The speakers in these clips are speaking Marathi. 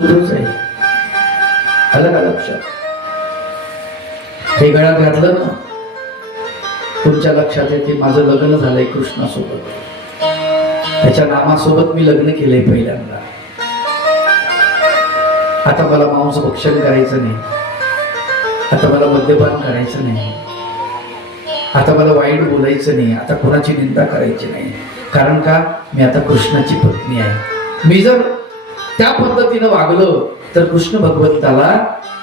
सुरूच आहे. आलं का लक्षात? हे गळ्यात घातलं ना, तुमच्या लक्षात येते माझं लग्न झालंय कृष्णासोबत, त्याच्या नामासोबत मी लग्न केलंय पहिल्यांदा. आता मला मांस भक्षण करायचं नाही, आता मला मद्यपान करायचं नाही, आता मला वाईट बोलायचं नाही, आता कोणाची निंदा करायची नाही. कारण का, मी आता कृष्णाची पत्नी आहे. मी जर त्या पद्धतीनं वागलो तर कृष्ण भगवंताला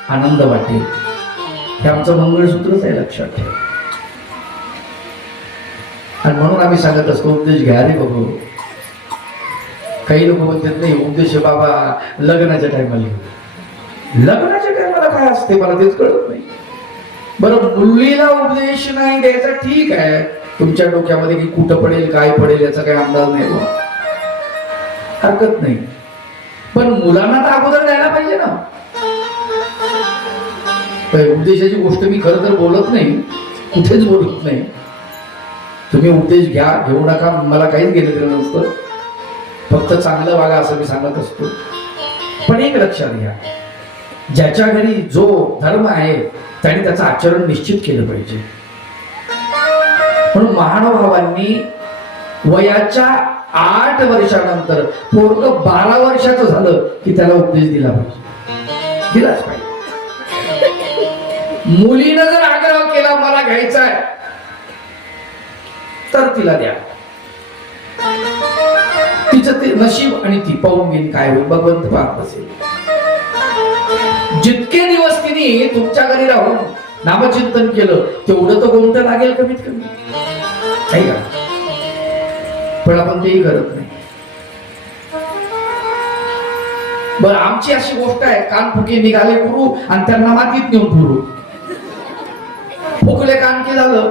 आनंद वाटेल. हे आमचं मंगळसूत्रच आहे, लक्षात ठेवा. आणि म्हणून आम्ही सांगत असतो उपदेश घ्या रे बघू. काही लोक म्हणतात नाही उपदेश बाबा लग्नाच्या टायमाला. लग्नाच्या टायमाला काय असते मला तेच कळत नाही. बरं, मुलीला उपदेश नाही द्यायचा ठीक आहे, तुमच्या डोक्यामध्ये की कुठं पडेल काय पडेल याचा काही अंदाज नाही, हरकत नाही. पण मुलांना तर अगोदर द्यायला पाहिजे ना. उपदेशाची गोष्ट मी खरं तर बोलत नाही, कुठेच बोलत नाही. तुम्ही उपदेश घ्या घेऊ नका मला काहीच घेणं देणं नसतं, फक्त चांगलं वागा असं मी सांगत असतो. पण एक लक्षात घ्या, ज्याच्या घरी जो धर्म आहे त्याने त्याचं आचरण निश्चित केलं पाहिजे. म्हणून महानुभावांनी वयाच्या 8 वर्षानंतर पोरग 12 वर्षाचं झालं की त्याला उपदेश दिला पाहिजे, दिलाच पाहिजे. मुलीनं जर आग्रह केला मला घ्यायचा आहे तर तिला द्या. तिचं ते नशीब आणि ती पाहून घेईन काय होईल, भगवंत पाहत बसेल. जितके दिवस तिने तुमच्या घरी राहून नामचिंतन केलं तेवढं तर कोणतं लागेल कमीत कमी, नाही का? पण आपण तेही करत नाही. बरं, आमची अशी गोष्ट आहे, कान फुके निघाले गुरु आणि त्यांना मातीत नेऊन गुरु फुकले कान की झालं,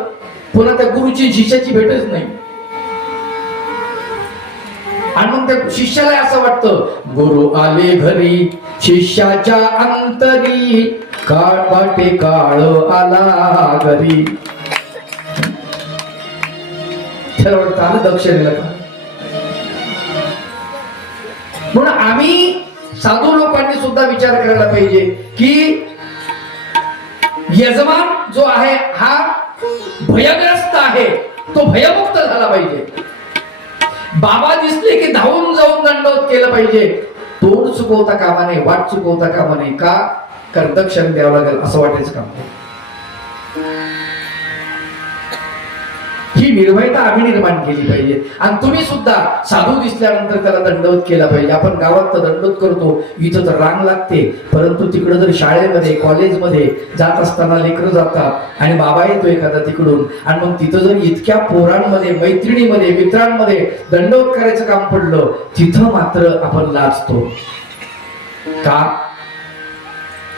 पुन्हा त्या गुरुची शिष्याची भेटच नाही. आणि मग त्या शिष्याला असं वाटतं गुरु आले घरी शिष्याच्या अंतरी, काळ वाटे काळ आला घरी. त्याला वाटतं आलं दक्षिणेला का. म्हणून आम्ही साधू लोकांनी सुद्धा विचार करायला पाहिजे की यजमान जो आहे हा भयग्रस्त आहे, तो भयमुक्त झाला पाहिजे. बाबा दिसले की धावून जाऊन दंडवत केलं पाहिजे. तोंड चुकवता कामा नये, वाट चुकवता कामा नये. का, कर्तक्षण द्यावं लागेल असं वाटायचं काम. ही निर्भयता आम्ही निर्माण केली पाहिजे. आणि तुम्ही सुद्धा साधू दिसल्यानंतर त्याला दंडवत केला पाहिजे. आपण गावात तर दंडवत करतो, इथं तर रांग लागते, परंतु तिकडं जर शाळेमध्ये कॉलेजमध्ये जात असताना लेकरं जातात आणि बाबा येतो एखादा तिकडून, आणि मग तिथं जर इतक्या पोरांमध्ये मैत्रिणीमध्ये मित्रांमध्ये दंडवत करायचं काम पडलं, तिथं मात्र आपण लाजतो. का,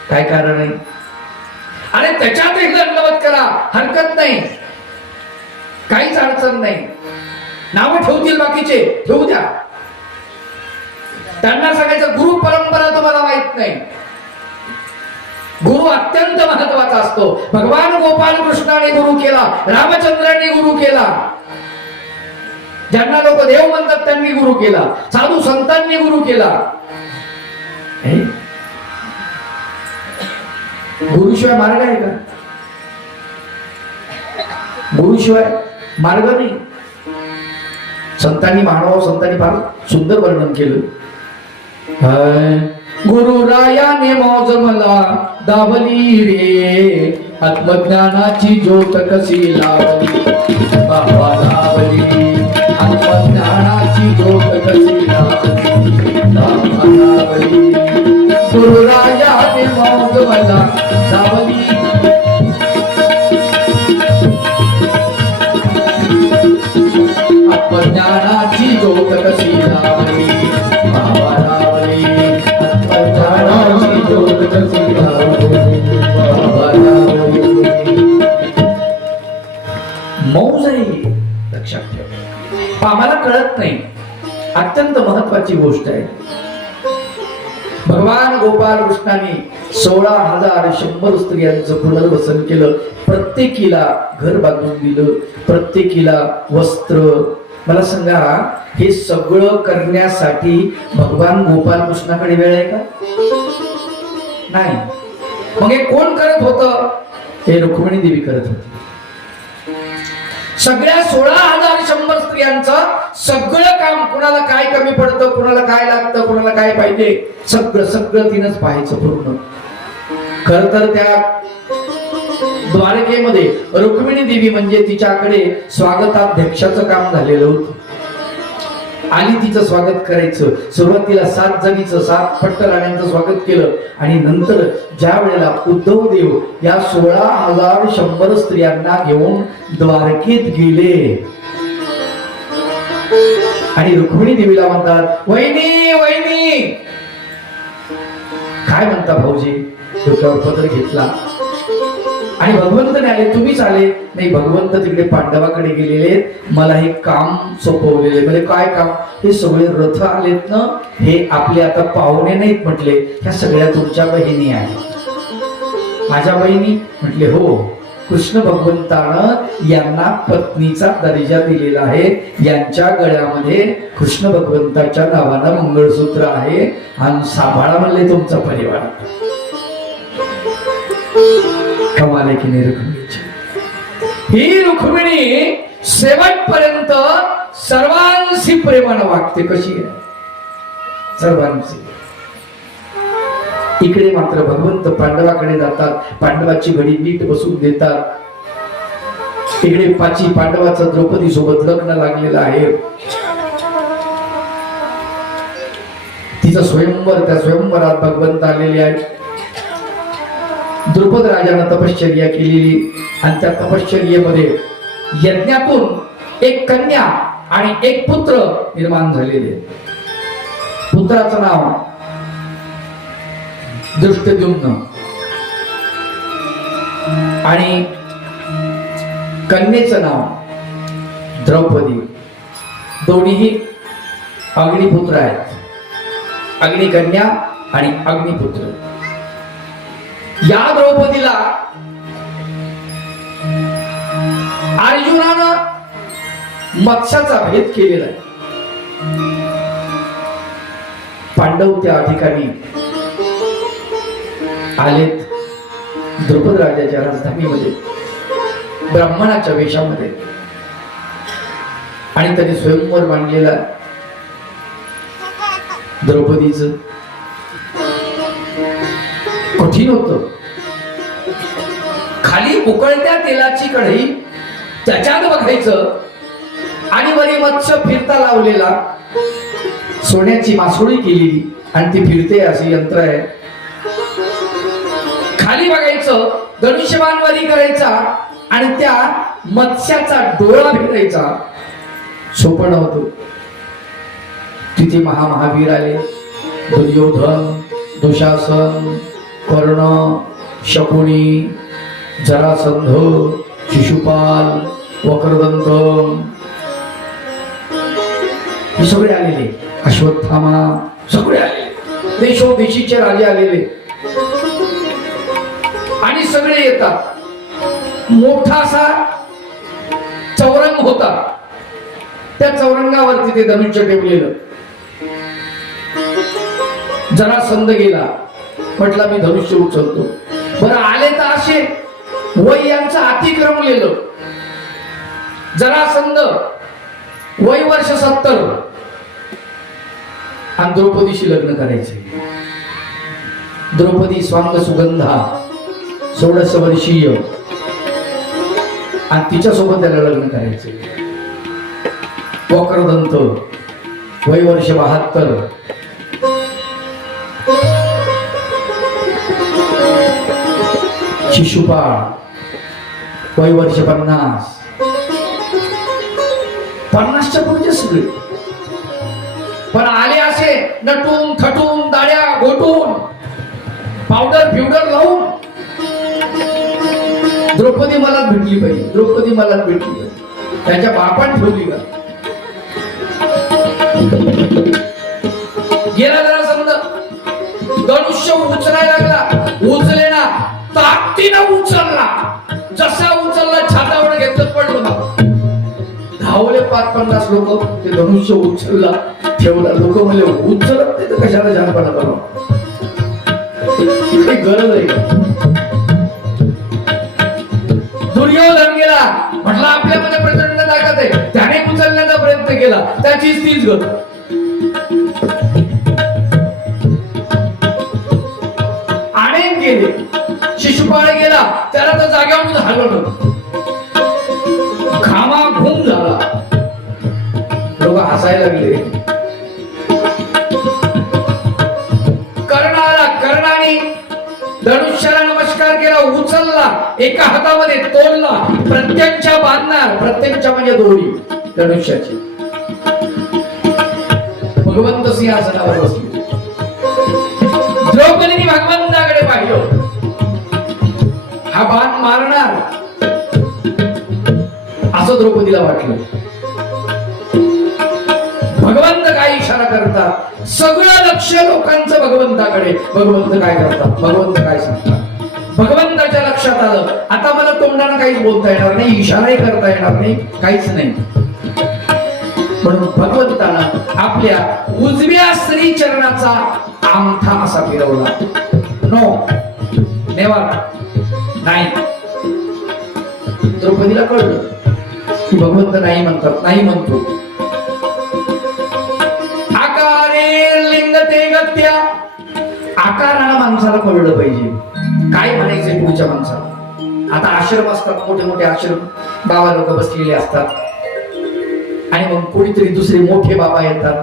काय कारण आहे? आणि त्याच्यात एक दंडवत करा, हरकत नाही, काहीच अडचण नाही. नाव ठेवतील बाकीचे, ठेवू द्या. त्यांना सांगायचं गुरु परंपरा तुम्हाला माहित नाही. गुरु अत्यंत महत्वाचा असतो. भगवान गोपाल कृष्णाने गुरु केला, रामचंद्रांनी गुरु केला, ज्यांना लोक देव म्हणतात त्यांनी गुरु केला, साधू संतांनी गुरु केला. गुरुशिवाय मार्ग आहे का? गुरुशिवाय मार्ग नाही. संतांनी मानव संतांनी फार सुंदर वर्णन केलं. गुरुरायाने मौज मला दावली रे, आत्मज्ञानाची ज्योत कशी लावली बाबा लावली, आत्मज्ञानाची ज्योत कशी लावली बाबा लावली. गुरुरायाने मौज मला दावली, आत्मज्ञानाची ज्योत कशी लावली बाबा लावली, आत्मज्ञानाची ज्योत कशी लावली बाबा लावली. मौज आहे, लक्षात ठेव. आम्हाला कळत नाही, अत्यंत महत्वाची गोष्ट आहे. भगवान गोपाल कृष्णाने 16,100 स्त्रियांचं पुनर्वसन केलं. प्रत्येकीला घर बांधून दिलं, प्रत्येकीला वस्त्र, मला सांगा, हे सगळं करण्यासाठी भगवान गोपाल कृष्णाकडे वेळ आहे का? नाही. मग हे कोण करत होतं? हे रुक्मिणी देवी करत होती. सगळ्या 16,100 स्त्रियांचं सगळं काम, कुणाला काय कमी पडतं, कुणाला काय लागतं, कुणाला काय पाहिजे, सगळं सगळं तिनंच पाहायचं पूर्ण. खर तर त्या द्वारकेमध्ये रुक्मिणी देवी म्हणजे तिच्याकडे स्वागताध्यक्षाचं काम झालेलं होतं. आणि तिचं स्वागत करायचं. सुरुवातीला 7 जणीचं 7 पट्टराण्यांचं स्वागत केलं आणि नंतर ज्या वेळेला उद्धव देव या 16,100 स्त्रियांना घेऊन द्वारकेत गेले आणि रुक्मिणी देवीला म्हणतात, वहिनी वहिनी. काय म्हणता भाऊजी? डोक्यावर पदर घेतला आणि भगवंत नाही आले, तुम्हीच आले? नाही, भगवंत तिकडे पांडवाकडे गेलेले, मला हे काम सोपवलेले. म्हणजे काय काम? हे सगळे रथ आलेत ना, हे आपले आता पाहुणे नाहीत म्हटले, ह्या सगळ्या तुमच्या बहिणी आहेत. माझ्या बहिणी? म्हटले हो. कृष्ण भगवंतानं यांना पत्नीचा दर्जा दिलेला आहे. यांच्या गळ्यामध्ये कृष्ण भगवंताच्या नावानं मंगळसूत्र आहे आणि सांभाळा म्हणले तुमचा परिवार. कमाल आहे की नाही रुक्मिणीची? ही रुक्मिणी शेवटपर्यंत सर्वांशी प्रेमानं वागते. कशी आहे? सर्वांशी. इकडे मात्र भगवंत पांडवाकडे जातात, पांडवाची घडी नीट बसून देतात. इकडे पांडवाचं द्रौपदी सोबत लग्न लागलेलं आहे. तिचा स्वयंवर, त्या स्वयंवरात भगवंत आलेले आहेत. द्रुपद राजानं तपश्चर्या केलेली आणि त्या तपश्चर्येमध्ये यज्ञातून एक कन्या आणि एक पुत्र निर्माण झालेले. पुत्राचं नाव दृष्टद्युम्न आणि कन्येचं नाव द्रौपदी. दोन्हीही अग्निपुत्र आहेत. अग्निकन्या आणि अग्निपुत्र. या द्रौपदीला अर्जुनानं मत्स्याचा भेद केलेला आहे. पांडव त्या ठिकाणी आलेत द्रुपद राजाच्या राजधानीमध्ये ब्राह्मणाच्या वेशामध्ये आणि त्यांनी स्वयंवर मांडलेला द्रौपदीचं. कठीण होत. खाली उकळत्या तेलाची कढई, त्याच्यात बघायचं आणि वरी मत्स्य फिरता लावलेला, सोन्याची मासोळी केलेली आणि ती फिरते असे यंत्र आहे. खाली बघायचं, धनुष्यबाण वरी करायचा आणि त्या मत्स्याचा डोळा फिरायचा. सोपं नव्हतं. तिथे महावीर आले. दुर्योधन, दुशासन, कर्ण, शकुनी, जरासंध, शिशुपाल, वक्रदंत हे सगळे आलेले. अश्वत्थामा सगळे आलेले. देशोदेशीचे राजे आलेले आणि सगळे येतात. मोठासा चौरंग होता. त्या चौरंगावरती ते धनुष्य ठेवलेलं. जरासंध गेला, म्हटला मी धनुष्य उचलतो. बरं आले तर असे वय यांचं अतिक्रमलेलं. जरासंध वय वर्ष 70 आणि द्रौपदीशी लग्न करायचे. द्रौपदी स्वांग सुगंधा 16 वर्षीय आणि तिच्या सोबत त्याला लग्न करायचे. वक्रदंत वय वर्ष 72, शिशुपाळ वय वर्ष 50. 50च्या पुढचे सगळे. पण आले असे नटून थटून, दाड्या घोटून, पावडर फिवडर लावून. द्रौपदी मला भेटली पाहिजे, द्रौपदी मला भेटली पाहिजे. त्याच्या बापान ठेवली का? गेला जरा समजा धनुष्य उचलायला लागला. उचले ना, ताकदीनं उचलला. जसा उचलला छातावर घेतलं, पडलो ना. धावले 5-50 लोक ते धनुष्य उचलला ठेवला. लोक म्हणले उचलत नाही तर कशाला जानपणा करावं, गरज आहे. दुर्योधन गेला, म्हटलं आपल्यामध्ये प्रचंड ताकद आहे, त्याने उचलण्याचा प्रयत्न केला, त्याचीच तीच गत. अनेक गेले, शिशुपाळ गेला, त्याला तर जाग्यावरून हलवलं, घामाघूम झाला. लोक हसायला लागले. कर्णाने धनुष्याला नमस्कार केला, उचलला, एका हातामध्ये तोलला, प्रत्यंच्या बांधणार, प्रत्यंच्या म्हणजे दोरी धनुष्याची. भगवंत सिंहासनावर बसले. द्रौपदीने भगवंताकडे पाहिलं, हा बाण मारणार असं द्रौपदीला वाटलं. भगवंत काय इशारा करतात, सगळं लक्ष लोकांचं भगवंताकडे. भगवंत काय करतात, भगवंत काय सांगतात. भगवंताच्या लक्षात आलं, आता मला तोंडानं काहीच बोलता येणार नाही, इशाराही करता येणार नाही, काहीच नाही. म्हणून भगवंतानं आपल्या उजव्या श्रीचरणाचा अंगठा असा फिरवला. नो, नेव्हर, नाही. द्रौपदीला कळलं की भगवंत नाही म्हणतात, नाही म्हणतो. आकाराला माणसाला कळलं पाहिजे काय म्हणायचंय पुढच्या माणसाला. आता आश्रम असतात, मोठे मोठे आश्रम, बाबा लोक बसलेले असतात, आणि मग कोणीतरी दुसरे मोठे बाबा येतात.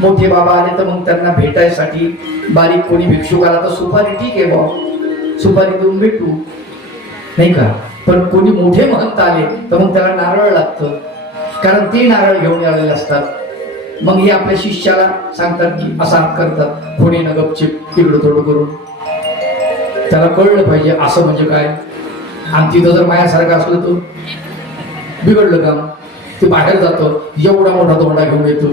मोठे बाबा आले तर मग त्यांना भेटायसाठी बारीक कोणी भिक्षुक आला तर सुपारी, ठीक आहे बा, सुपारी देऊन भेटू, नाही का. पण कोणी मोठे महंत आले तर मग त्याला नारळ लागतं, कारण ते नारळ घेऊन आलेले असतात. मग हे आपल्या शिष्याला सांगतात की असा करतात, कोणी न गपचिप तिकडं थोडं करून. त्याला कळलं पाहिजे असं म्हणजे काय. आणि तिथं जर माझ्यासारखं असलं तर बिघडलं काम. ते बाहेर जातो, एवढा मोठा तोंडा घेऊन येतो,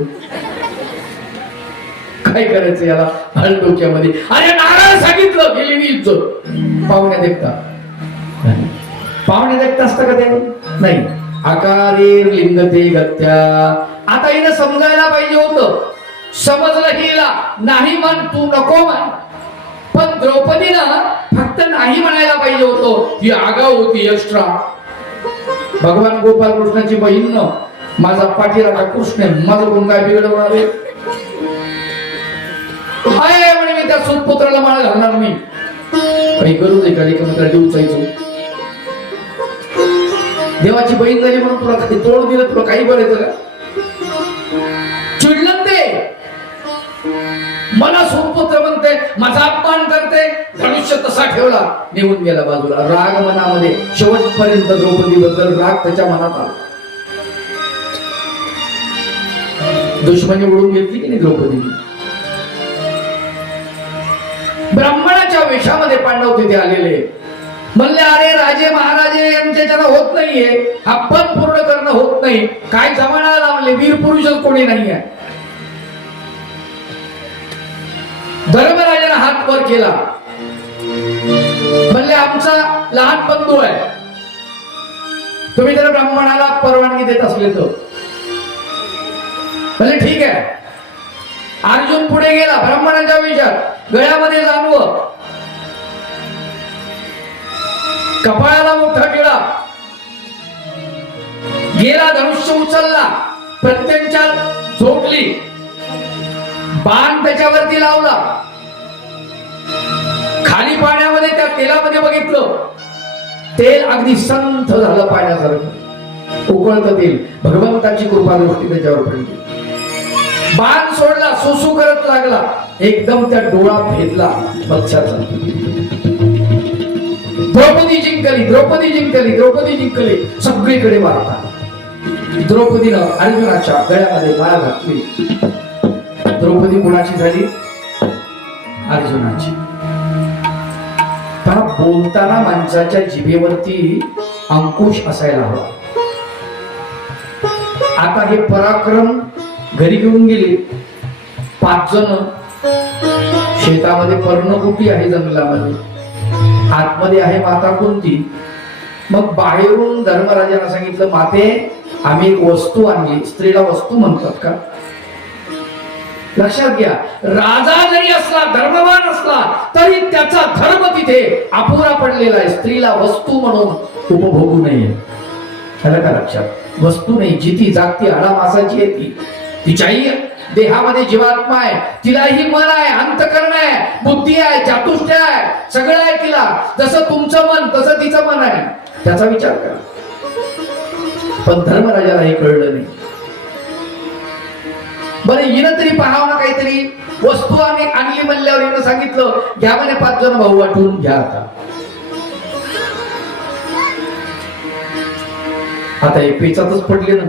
काय करायचं याला हल डोक्यामध्ये. अरे नारळ सांगितलं गेली मी इज्जत. पाहुण्या देखता, पाहुण्या देखता असतं का ते, नाही. आकारे लिंगते गत्या. आता हिनं समजायला पाहिजे होतं, समजलं हिला, नाही म्हण, तू नको म्हण. पण द्रौपदीनं फक्त नाही म्हणायला पाहिजे होतं, ही आगाऊ होती एक्स्ट्रा. भगवान गोपाल कृष्णाची बहीण न, माझा पाठीराखा कृष्ण आहे, माझं कोण काय बिघडवणार आहे म्हणे, मी त्या सुतपुत्राला माळ घालणार मी. काही गरज आहे का लेखमित्राला देऊचायचो. देवाची बहीण झाली म्हणून तुला काही तोड दिलं, तुला काही बोलायचं का. चिडलं ते, मला सुपुत्र म्हणते, माझा अपमान करते, धनुष्य तसा ठेवला, निघून गेला बाजूला. राग मनामध्ये शेवटपर्यंत द्रौपदी बद्दल राग त्याच्या मनात आला. दुश्मनी उडून घेतली की नाही द्रौपदी. ब्राह्मणाच्या वेशामध्ये पांडव तिथे आलेले, म्हणले अरे राजे महाराजे यांच्याच्यानं होत नाहीये, हा पद पूर्ण करणं होत नाही, काय जमाना लावले, वीर पुरुषच कोणी नाहीये. धर्मराजाने हात वर केला, म्हणले आमचा लहान बंधू आहे, तुम्ही जर ब्राह्मणाला परवानगी देत असले तर. म्हणले ठीक आहे. अर्जुन पुढे गेला, ब्राह्मणाच्या विचार, गळ्यामध्ये जाणवं, कपाळाला मोठा टिळा, गेला, धनुष्य उचलला, प्रत्यंच्या झोपली, बाण त्याच्यावरती लावला. खाली पाण्यामध्ये त्या तेलामध्ये बघितलं, तेल अगदी संथ झालं पाण्यासारखं, उकळतं तेल. भगवंताची कृपा दृष्टी त्याच्यावर पडली. बाण सोडला, सुसू करत लागला, एकदम त्या डोळा भेदला मत्स्याचा. द्रौपदी जिंकली, द्रौपदी जिंकली, द्रौपदी जिंकली, सगळीकडे वार्ता. द्रौपदीनं अर्जुनाच्या गळ्यामध्ये माळा घातली. द्रौपदी कोणाची झाली, अर्जुनाची. बोलताना माणसाच्या जिभेवरती अंकुश असायला हवा. आता हे पराक्रम घरी घेऊन गेले 5 जण. शेतामध्ये पर्णकुटी आहे, जंगलामध्ये आतमध्ये आहे माता कुंती. मग बाहेरून धर्मराजाला सांगितलं, माते आम्ही एक वस्तू आणली, स्त्रीला वस्तू म्हणतात का? लक्षात घ्या, राजा जरी असला, धर्मवान असला, तरी त्याचा धर्म तिथे अपुरा पडलेला आहे. स्त्रीला वस्तू म्हणून उपभोगू नये. आलं का लक्षात? वस्तू नाही, जिती जागती हाडा मासाची आहे ती. तिच्याही देहामध्ये जीवात्मा आहे, तिलाही मन आहे, अंतकरण आहे, बुद्धी आहे, चातुष्य आहे, सगळं आहे तिला. जसं तुमचं मन तसं तिचं मन आहे. त्याचा विचार करा. पण धर्मराजाला हे कळलं नाही. बरं, हिनं तरी पाहावं ना काहीतरी. वस्तू आम्ही आणली म्हणल्यावर हिनं सांगितलं, घ्या म्हणे 5 जण भाऊ वाटून घ्या. आता हे पेचातच पडले ना.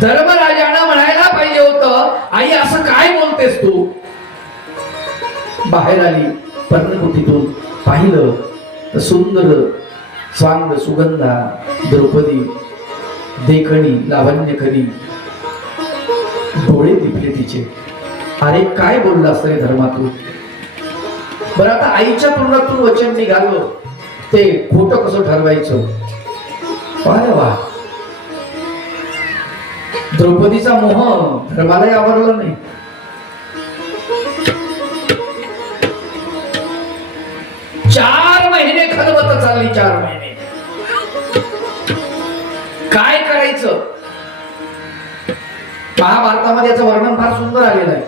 धर्मराजानं म्हणायला पाहिजे होतं, आई असं काय बोलतेस तू? बाहेर आली, पर्णकुटीतून पाहिलं तर सुंदर स्वांग सुगंधा द्रौपदी, देखणी लावण्यकरी, डोळे दिपले तिचे. अरे काय बोलला असतं रे धर्मातून? बरं, आता आईच्या तोंडातून वचन निघालं, ते खोटं कसं ठरवायचं? अरे वा, द्रौपदीचा मोह धर्मालाही आवडला नाही. चार महिने खलबत चालली. 4 महिने काय करायचं? महाभारतामध्ये याचं वर्णन फार सुंदर आलेलं आहे.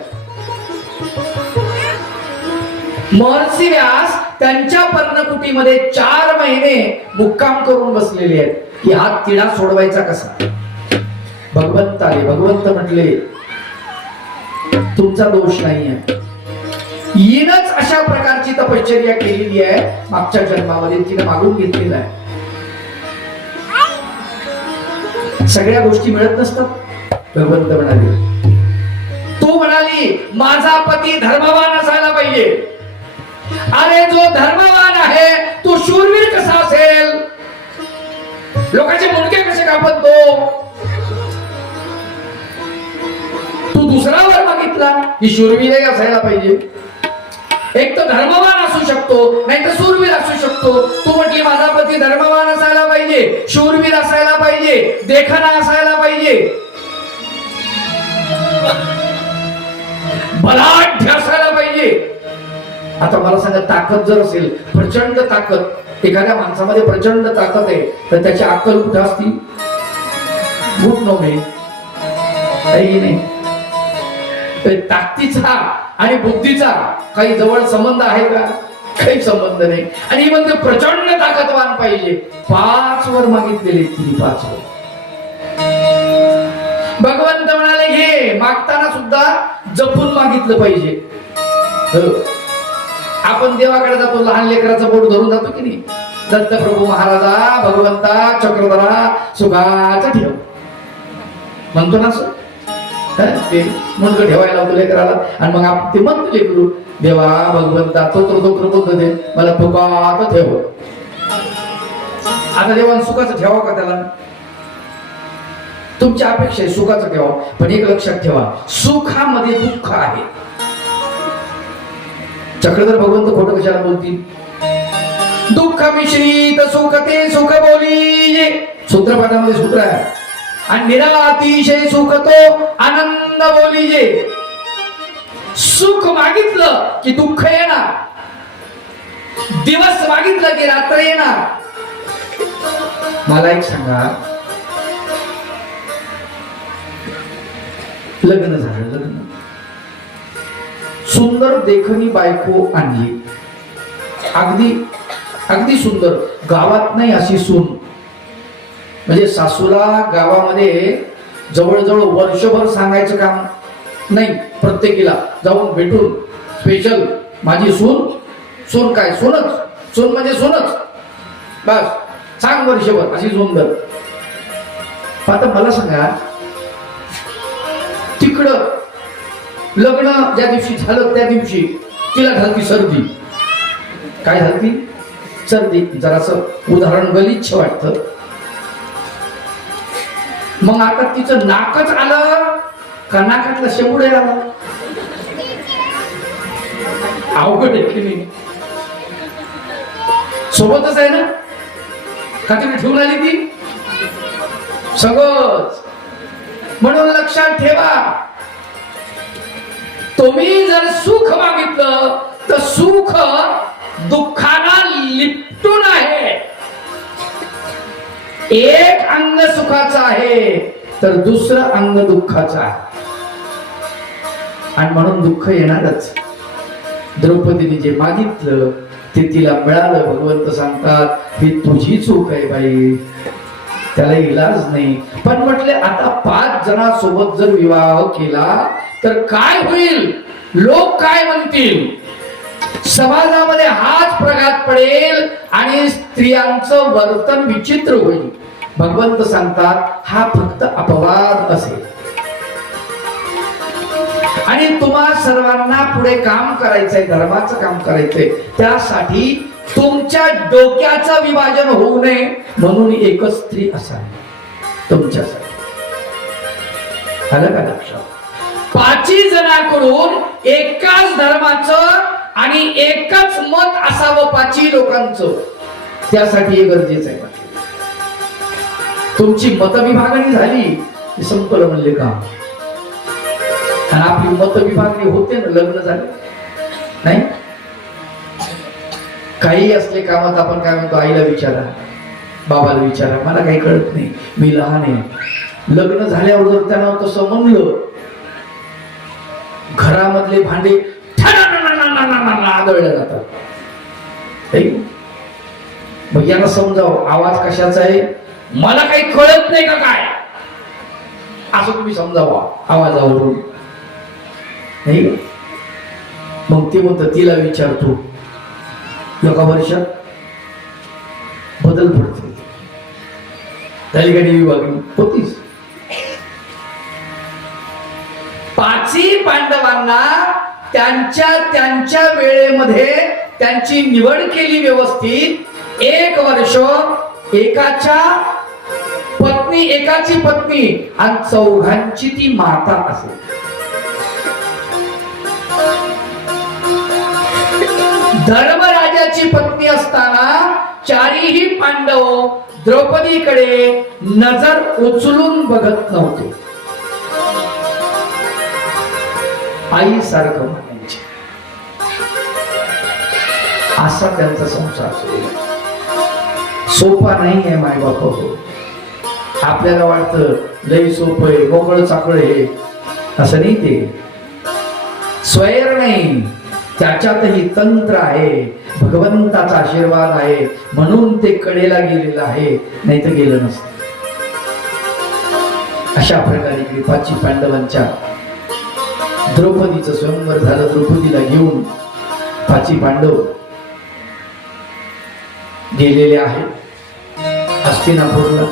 महर्षी व्यास त्यांच्या पर्णकुटीमध्ये 4 महिने मुक्काम करून बसलेले आहेत की हा तिढा सोडवायचा कसा. भगवंत आले. भगवंत म्हटले, तुमचा दोष नाहीये. हिनच अशा प्रकारची तपश्चर्या केलेली आहे, मागच्या जन्मामध्ये तिने मागून घेतलेला आहे. सगळ्या गोष्टी मिळत नसतात. भगवंत म्हणाले, तू म्हणाली माझा पती धर्मवान असायला पाहिजे. अरे जो धर्मवान आहे तो शूरवीर कसा असेल? लोकांचे मुंडके कसे कापत तो? तू दुसरा वर मागितला की शूरवीर असायला पाहिजे. एक तर धर्मवान असू शकतो, नाही तर शूरवीर असू शकतो. तू म्हटली माझा पती धर्मवान असायला पाहिजे, शूरवीर असायला पाहिजे, देखणा असायला पाहिजे, बलाढ्य असायला पाहिजे. आता मला सांगा, ताकद जर असेल, प्रचंड ताकद, एखाद्या माणसामध्ये प्रचंड ताकद आहे, तर त्याची अक्कल कुठे असती? घुटणो नाही. ताकदीचा आणि बुद्धीचा काही जवळ संबंध आहे का? काही संबंध नाही. आणि म्हणजे प्रचंड ताकदवान पाहिजे. 5 वर मागितलेले तिने. 5 वर भगवंत म्हणाले, घे. मागताना सुद्धा जपून मागितलं पाहिजे. आपण देवाकडे जातो, लहान लेकराचं बोट धरून जातो की नाही? दत्तप्रभू महाराजा, भगवंता चक्रधरा सुखाचा ठेव म्हणतो ना सर. ते मुंडकं ठेवायला लावतो लेकराला, आणि मग आपण ते म्हणतो लेकरू, देवा भगवंता तो बोलतो दे मला सुखाचं ठेव. आता देवान सुखाचं ठेवा का त्याला? तुमची अपेक्षा आहे सुखाचं ठेवा, पण एक लक्षात ठेवा, सुखामध्ये दुःख आहे. चक्रधर भगवंत खोटं कशाला बोलतील? दुःख मिश्रित सुख ते सुख बोली. सूत्रपाठामध्ये सूत्र आहे. आणि निरातिशय सुख तो आनंद बोलीजे. सुख मागितलं की दुःख येणार, दिवस मागितलं की रात्र येणार. मला एक सांगा, लग्न झालं, लग्न सुंदर देखणी बायको आणली, अगदी अगदी सुंदर, गावात नाही अशी सून. म्हणजे सासूला गावामध्ये जवळजवळ वर्षभर सांगायचं काम नाही. प्रत्येकीला जाऊन भेटून स्पेशल माझी सून, सून काय सूनच, सून म्हणजे सूनच, बस सांग वर्षभर अशी सुंदर. आता मला सांगा, तिकडं लग्न ज्या दिवशी झालं त्या दिवशी तिला झालती सर्दी. काय झालती? सर्दी. जरासं उदाहरण गलिच्छ वाटतं. मग आता तिचं नाकच आलं का नाकातला शेवडे आला? अवघड आहे की नाही? सोबतच आहे ना? का तिने ठेवून आली ती? सगळंच. म्हणून लक्षात ठेवा, तुम्ही जर सुख मागितलं तर सुख दुःखाला लिपटून आहे. एक अंग सुखाचं आहे तर दुसरं अंग दुःखाचं आहे, आणि म्हणून दुःख येणारच. द्रौपदीने जे मागितलं ते तिला मिळालं. भगवंत सांगतात ही तुझी चूक आहे बाई, त्याला इलाज नाही. पण म्हटले आता 5 जणांसोबत जर विवाह केला तर काय होईल, लोक काय म्हणतील, समाजामध्ये हाच प्रघात पडेल आणि स्त्रियांचं वर्तन विचित्र होईल. भगवंत सांगतात हा फक्त अपवाद असेल, आणि तुम्हा सर्वांना पुढे काम करायचंय, धर्माचं काम करायचंय. त्यासाठी तुमच्या डोक्याचं विभाजन होऊ नये म्हणून एकच स्त्री असावी तुमच्यासाठी. आलं का लक्षात? 5 जणांकडून एकाच धर्माचं आणि एकच मत असावं 5 लोकांचं. त्यासाठी हे गरजेचं आहे. तुमची मतविभागणी झाली की संपलं म्हणले का. आणि आपली मतविभागणी होते ना, लग्न झाले नाही. काही असले कामात आपण काय म्हणतो, आईला विचारा, बाबाला विचारा, मला काही कळत नाही, मी लहान आहे. लग्न झाल्यावर जर त्यांना तसं म्हणलं, घरामधले भांडे आदळल्या जातात. मग यांना समजावं आवाज कशाचा आहे, मला काही कळत नाही का काय, असं तुम्ही समजावा आवाजावरून. नाही मग ते म्हणतं तिला विचारतो, एका वर्षात बदल पडतो. झाली गाडी विभागणी होतीच. 5 पांडवांना त्यांच्या वेळेमध्ये त्यांची निवड केली व्यवस्थित. 1 वर्ष एकाची पत्नी आणि 4घांची ती माता असेल. धर्मराजाची पत्नी असताना 4ही पांडव द्रौपदीकडे नजर उचलून बघत नव्हते, आई सारखं म्हणायचे. असा त्यांचा संसार सोपा नाही आहे. माय बाप हो, आपल्याला वाटतं लई सोपं आहे, मोकळं चाकळ आहे, असं नाही. ते स्वैर नाही, त्याच्यातही तंत्र आहे, भगवंताचा आशीर्वाद आहे, म्हणून ते कडेला गेलेलं आहे, नाही तर गेलं नसतं. अशा प्रकारे 5 पांडवांच्या द्रौपदीचं स्वयंवर झालं. द्रौपदीला घेऊन 5 पांडव गेलेले आहेत हस्तिनापूरला.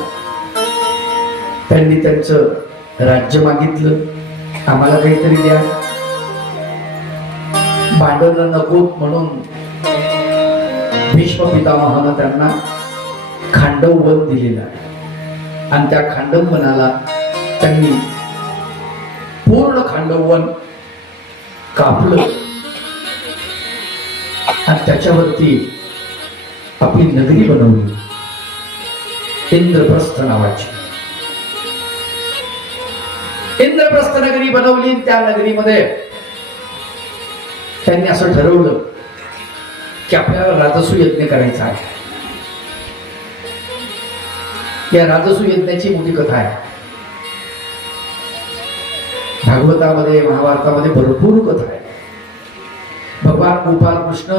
त्यांनी त्यांचं राज्य मागितलं, आम्हाला काहीतरी द्या. भांडवलं नकोत म्हणून भीष्म पितामहानं त्यांना खांडव वन दिलेला आहे, आणि त्या खांडव वनाला त्यांनी पूर्ण खांडव वन कापलं आणि त्याच्यावरती आपली नगरी बनवली, इंद्रप्रस्थ नावाची. इंद्रप्रस्थ नगरी बनवली. त्या नगरीमध्ये त्यांनी असं ठरवलं की आपल्याला राजसू यज्ञ करायचा आहे. या राजसू यज्ञाची मोठी कथा आहे. भागवतामध्ये, महाभारतामध्ये भरपूर कथा आहे. भगवान गोपाल कृष्ण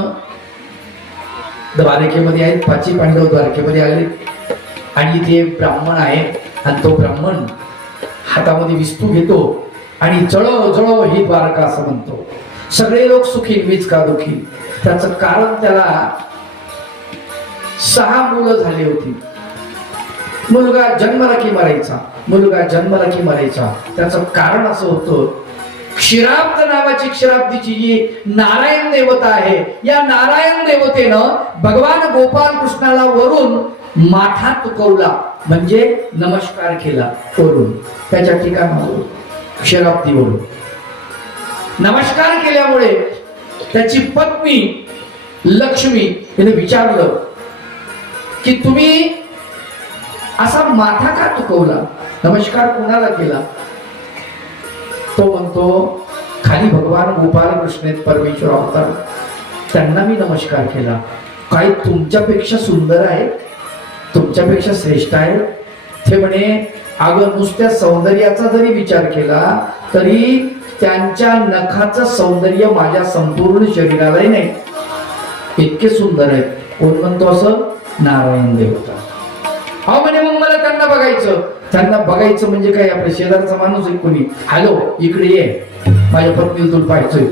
द्वारकेमध्ये आहेत. 5 पांडव द्वारकेमध्ये आले आणि इथे ब्राह्मण आहे, आणि तो ब्राह्मण हातामध्ये विस्तू घेतो आणि जळो जळो ही द्वारका असं म्हणतो. सगळे लोक सुखी, मीच का दुखी. त्याचं कारण त्याला 6 मुलं झाली होती. मुलगा जन्मला की मरायचा, मुलगा जन्मला की मरायचा. त्याचं कारण असं होतं, क्षीराब्द नावाची क्षीराब्दीची जी नारायण देवता आहे, या नारायण देवतेनं भगवान गोपाल कृष्णाला वरून माथा तुकवला, म्हणजे नमस्कार केला वरून, त्याच्या ठिकाणावरून क्षीराब्दीवरून नमस्कार केल्यामुळे त्याची पत्नी लक्ष्मी हिने विचारलं की तुम्ही असा माथा का चुकवला, नमस्कार कोणाला केला? तो म्हणतो खाली भगवान गोपाल कृष्ण आहेत, परमेश्वर अवतार, त्यांना मी नमस्कार केला. काय तुमच्यापेक्षा सुंदर आहे, तुमच्यापेक्षा श्रेष्ठ आहे? ते म्हणे अगं नुसत्या सौंदर्याचा जरी विचार केला तरी त्यांच्या नखाचं सौंदर्य माझ्या संपूर्ण शरीरालाही नाही, इतके सुंदर आहेत. कोण म्हणतो असं? नारायण देवता. हा म्हणे मग मला त्यांना बघायचं. त्यांना बघायचं म्हणजे काय, आपल्या शेजारचा माणूस आहे कोणी, हॅलो इकडे ये, माझ्या पत्नीला तुला पाहायचंय,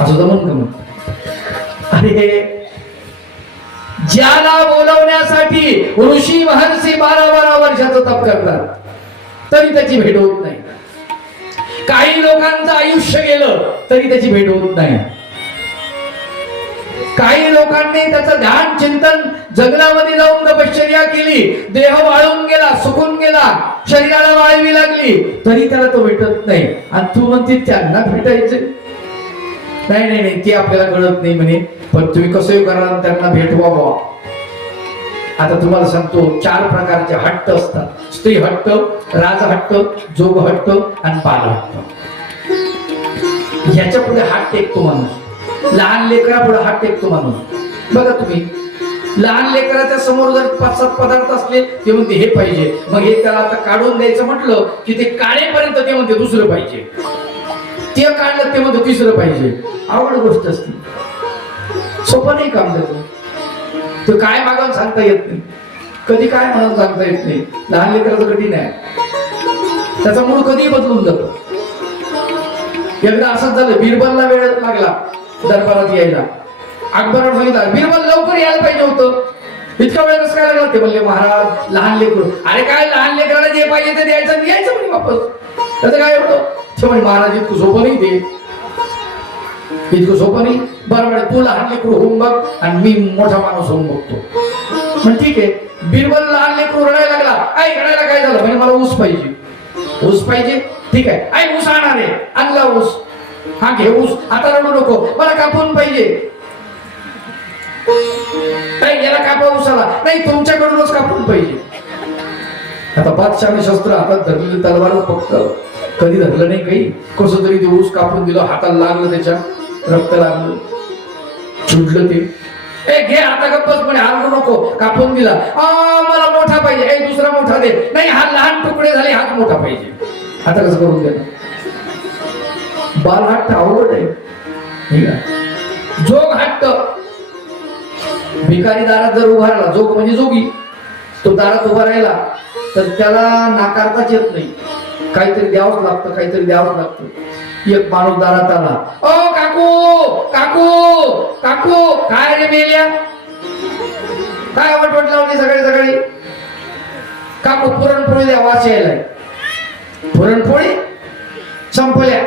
असं जमन का मग? अरे ज्याला बोलवण्यासाठी ऋषी महर्षी 12-12 वर्षाचं तप करतात तरी त्याची भेट होत नाही. काही लोकांचं आयुष्य गेलं तरी त्याची भेट होत नाही. काही लोकांनी त्याचं ध्यान चिंतन जंगलामध्ये जाऊन तपश्चर्या केली, देह वाळून गेला, सुकून गेला, शरीराला वाळवी लागली, तरी त्याला तो भेटत नाही. आणि तू म्हणते त्यांना भेटायचे? नाही नाही नाही, ते आपल्याला कळत नाही म्हणे, पण तुम्ही कसं करा त्यांना भेटवा. आता तुम्हाला सांगतो 4 प्रकारचे हट्ट असतात. स्त्री हट्ट, राज हट्ट, जोग हट्ट आणि बाल हट्ट. ह्याच्या पुढे हात टेकतो माणूस. लहान लेकरा पुढे हात टेकतो माणूस. बघा तुम्ही, लहान लेकराच्या समोर जर 5-7 पदार्थ असले, ते म्हणते हे पाहिजे, मग हे त्याला आता काढून द्यायचं म्हटलं की ते काढेपर्यंत ते म्हणते दुसरं पाहिजे, ते काढलं ते म्हणते तिसरं पाहिजे. आवड गोष्ट असते, सोपं नाही काम त्याचं. तो काय मागून सांगता येत नाही, कधी काय म्हणून सांगता येत नाही. लहान लेकराचं कधी नाही, त्याचा मूड कधी बदलून जातो. एकदा असंच झालं, बिरबलला वेळ लागला दरबारात यायला. अकबराने सांगितलं बिरबल लवकर यायला पाहिजे होतं, इतका वेळ कसं काय लागला? ते म्हणले महाराज लहान लेकरू. अरे काय लहान लेकराला जे पाहिजे ते द्यायचं, यायचं म्हणे वापस, त्याचं काय एवढं? ते म्हणे महाराज इतकं सोपं नाही, ते इतकं सोपं नाही. बरं म्हणे तू लहान लेकरू होऊन बघ आणि मी मोठा माणूस होऊन बघतो. मग ठीक आहे. बिरबल लहान लेकरू रडायला लागला. आई रडायला काय झालं? म्हणजे मला ऊस पाहिजे. ऊस पाहिजे, ठीक आहे आई ऊस आणणार आहे. आणला ऊस. हा घे ऊस, आता रडू नको, मला कापून पाहिजे. याला कापा ऊसाला. नाही तुमच्याकडूनच कापून पाहिजे. आता बादशाहने शस्त्र हातात धरलेली तलवार फक्त कधी धरलं नाही काही, कसं तरी ते ऊस कापून दिलं, हाताला लागलं, त्याच्या रक्त लागलं, छुटलं ते. घे आता गप्पच म्हणे, हारू नको, कापून दिला. मला मोठा पाहिजे. दुसरा मोठा दे. नाही हा लहान तुकडे झाले, हाच मोठा पाहिजे. आता कसं करून देणार? बाल हट्ट अवघड आहे. ठीक आहे. जोग हट्ट, भिकारी दारात जर उभा राहिला, जोग म्हणजे जोगी, तो दारात उभा राहिला तर त्याला नाकारताच येत नाही, काहीतरी द्यावंच लागतं, काहीतरी द्यावंच लागतं. एक माणूस दारात आला, ओ काकू काकू काकू, काय रे मेल्या, काय वटवट लावली सकाळी सकाळी? काकू पुरणपोळी द्या, वास यायलाय. पुरणपोळी संपल्या.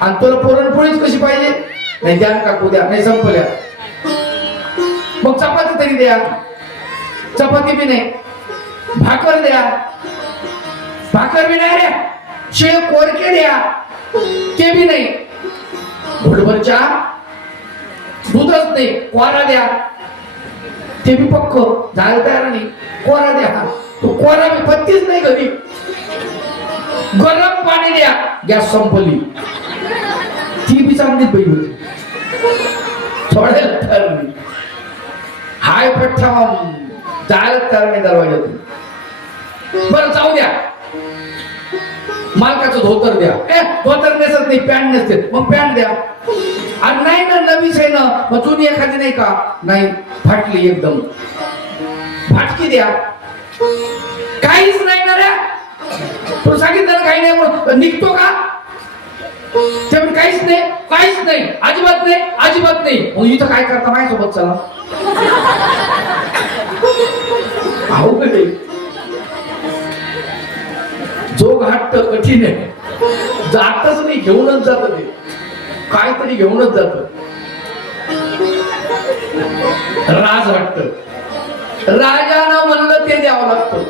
आणि तुला पुरणपोळीच कशी पाहिजे? नाही द्या काकू, द्या. नाही संपल्या. मग चपाती तरी द्या. चपाती बी नाही. भाकर द्या. भाकर बी नाही रे. शिळे कोरके द्या. ते बी नाही. घोडभर चहा, दूधच नाही, कोरा द्या. ते बी पक्क झालं तयार नाही, कोरा द्या. तो कोरा बी पत्तीच नाही घरी. गरम पाणी द्या. गॅस संपली. ती बी चांगलीच बाई होती, थोड्या तर नाही. हाय पठ्ठा जायला तयार नाही दरवाजातून. बरं जाऊ द्या, मालकाचं धोतर द्या. धोतर नेसत नाही, पॅन्ट नेसते, मग पॅन्ट द्या. आणि नाही ना नवीच आहे ना, मग जुनी एखादी नाही का? नाही, फाटली एकदम, फाटकी द्या. काहीच नाही ना रे, तू सांगितलं काही नाही म्हणून निघतो का? ते काहीच नाही, काहीच नाही, अजिबात नाही, अजिबात नाही. मग इथं काय करता माझ्यासोबत? चला. अवघड आहे. जोग हट्ट कठीण आहे, जातच नाही, घेऊनच जात, ते काहीतरी घेऊनच जात. राज हट्ट, राजानं म्हणलं ते द्यावं लागतं.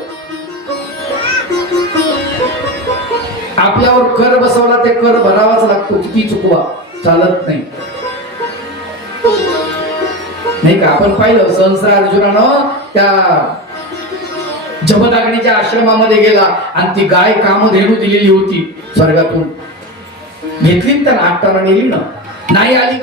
आपल्यावर कर बसवला, ते कर भरावाच लागतो, किती चुकवा चालत नाही. नाही का? आपण पाहिलं सहस्र अर्जुनानं त्या जमदाग्नीच्या आश्रमामध्ये गेला आणि ती गाय कामधेनू दिलेली होती स्वर्गातून, घेतली त्याला आट्टाला नेली ना, नाही आली